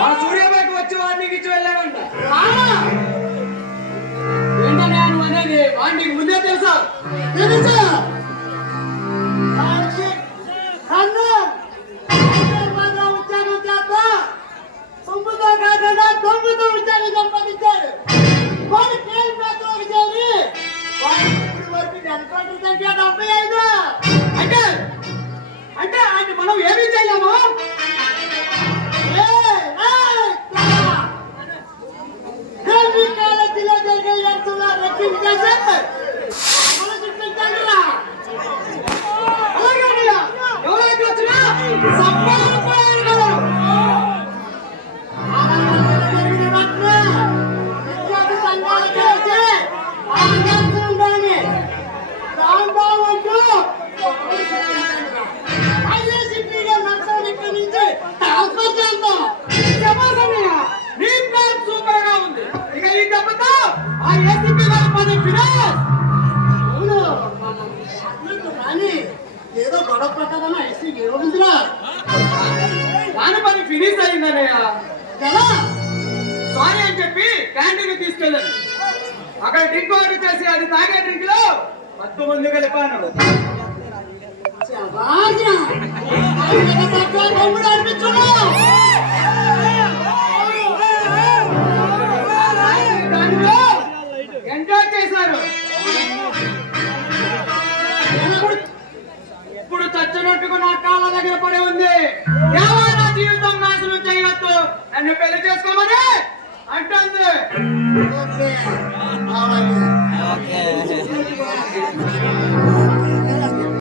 మన సూర్యాబాయికి వచ్చి వాడికి ఇచ్చి వెళ్ళాడంట. ఏంటనే నువ్వు అనేది? వాడికి ముందే తెలుసా? తెలుసా? ఉద్యోగం చేస్తా సొమ్ముతో కాకుండా దొంగతో ఉద్యోగం సంపాదించాడు. వాడి పేరు పేదలకు చేరి వాడి ఇప్పుడు వరకు ఎన్కౌంటర్ సంఖ్య 75. అంటే అంటే ఆయన మనం ఏమీ చేయలేము. కాలేజీలో జరిగే ఎంతున్నా రెక్కింగ్ చేసి మన సృష్టించాడురా. ఎవరైతే వచ్చినా సంపాదించాలి కదా. నీ ప్లాన్ సూపర్ గా ఉంది. ఇక ఈ దెబ్బతో ఆ ఏసీపీ గారి పని ఫినిష్. ఏదో గొడవ ప్రకారం ఐసీ ఏముందిరా దాని పని ఫినిష్ అయిందన్నయ్య. కదా సారీ అని చెప్పి క్యాంటీన్ తీసుకెళ్ళాను. అక్కడ డ్రింక్ ఆర్డర్ చేసి అది తాగే డ్రింక్ లో 10 మంది కలిపాను. దానిలో ఎంజాయ్ చేశారు. ఇప్పుడు చచ్చినట్టుగా నా కాళ్ళ దగ్గర పడి ఉంది. నా జీవితం నాశనం చేయొద్దు, నన్ను పెళ్లి చేసుకోమని అంటుంది.